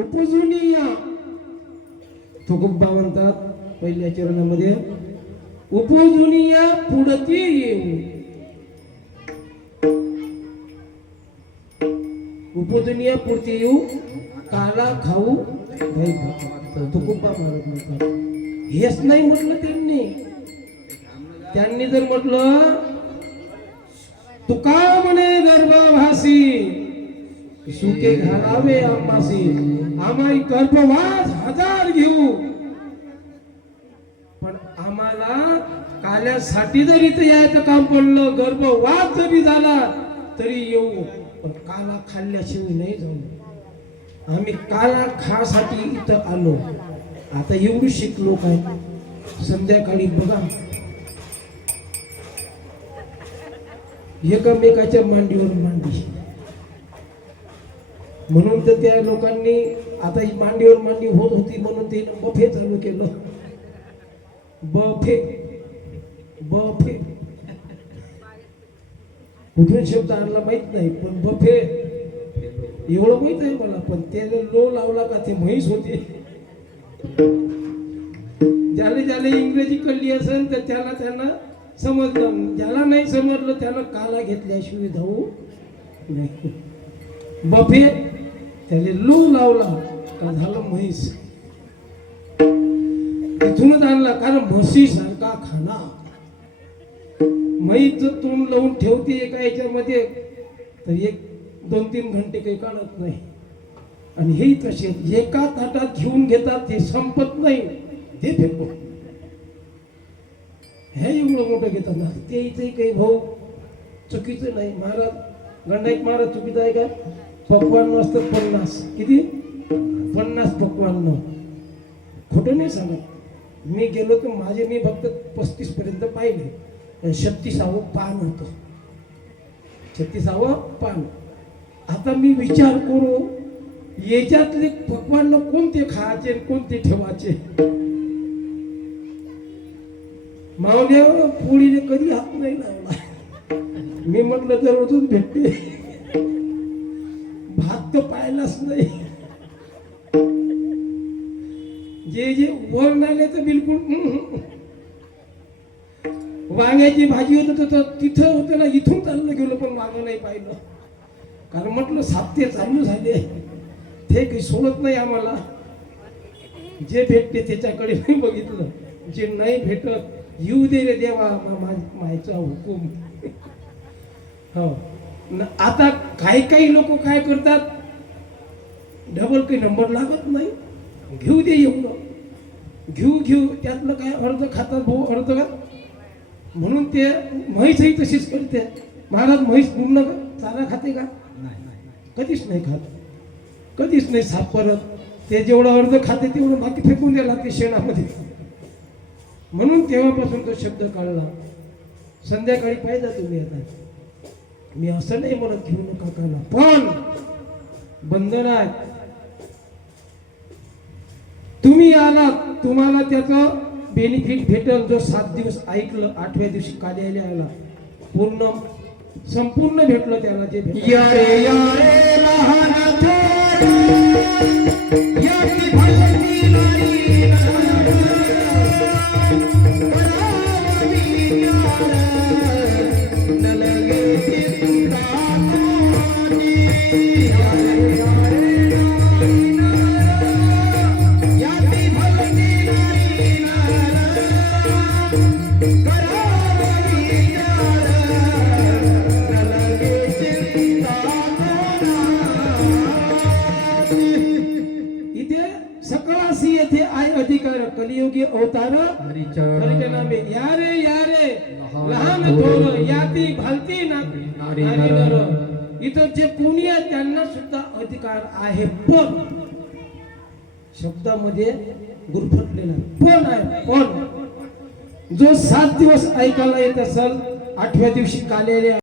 उपजुनिया या म्हणतात पहिल्या चरणामध्ये उपजुनीय पुढती येऊ उपजुनीय पुढती येऊ काला खाऊ म्हणतात हेच नाही म्हटलं त्यांनी त्यांनी जर म्हटलं तुका म्हणे भासी सुके घालावे आम्हासी आम्ही गर्भवास हजार घेऊ पण आम्हाला काल्यासाठी जरी इथं यायचं काम पडलं गर्भवास जरी झाला तरी येऊ पण काला खाल्ल्याशिवाय नाही जाऊ आम्ही काला खासाठी इथं आलो आता एवढी शिकलो काय संध्याकाळी बघा एकमेकाच्या मांडीवर मांडी म्हणून तर त्या लोकांनी आता ही मांडीवर मांडी होत होती म्हणून ते बफे चालू केलं बफे बफे कुठून शब्द आणला माहित नाही पण बफे एवढं माहित आहे मला पण त्याने लो लावला का ते म्हैस होते ज्याने ज्याने इंग्रजी कळली असेल तर त्याला त्यांना समजलं ज्याला नाही समजलं त्याला काला घेतल्याशिवाय धावू नाही बफे त्याने लू लावला का झालं म्हैस तिथूनच आणला कारण म्हशी सारखा खाना म्हैस जर तोंड लावून ठेवते एका याच्यामध्ये तर एक दोन तीन घंटे काही काढत नाही आणि हे तसे एका ताटात घेऊन घेतात ते संपत नाही ते फेकू हे एवढं मोठं घेतात ना ते काही भाऊ चुकीचं नाही महाराज गंडाईक महाराज चुकीचं आहे का पक्वान्न असतं पन्नास किती पन्नास पक्वान्न खोट नाही सांगत मी गेलो तर माझे मी फक्त पर्यंत पाहिले छत्तीसावं पान होतं छत्तीसावं पान आता मी विचार करू याच्यातले पक्वान्न कोणते खायचे कोणते ठेवायचे मावल्यावर पोळीने कधी हात नाही लावला मी म्हटलं अजून भेटते भात तर पाहिलाच नाही जे जे वर आले तर बिलकुल वांग्याची भाजी होत तर तिथं होतं ना इथून चाललं गेलो पण वांग नाही पाहिलं कारण म्हटलं सात चालू झाले ते काही सोडत नाही आम्हाला जे भेटते त्याच्याकडे मी बघितलं जे नाही भेटत येऊ दे रे देवा मायचा हुकूम हो आता काही काही लोक काय करतात डबल काही नंबर लागत नाही घेऊ दे एवढं घेऊ घेऊ त्यातलं काय अर्ज खातात भाऊ अर्ज का म्हणून ते म्हैसही तशीच करते महाराज म्हैस पूर्ण चारा खाते का कधीच नाही खात कधीच नाही साफ परत ते जेवढं अर्ज खाते तेवढं बाकी फेकून द्या लागते शेणामध्ये म्हणून तेव्हापासून तो शब्द काढला संध्याकाळी पाहिजे तुम्ही आता मी असं नाही म्हणत घेऊ नका पण बंधन आहेत तुम्ही आलात तुम्हाला त्याचं बेनिफिट भेटल जो सात दिवस ऐकलं आठव्या दिवशी कार्यालय आला पूर्ण संपूर्ण भेटलं त्याला जे भेटलं कलियुगी अवतार हरिचरण यारे यारे लहान याती नारी नर इथं जे कोणी त्यांना सुद्धा अधिकार आहे पण शब्दामध्ये गुरफटलेला पण आहे पण जो सात दिवस ऐकायला येत असेल आठव्या दिवशी काले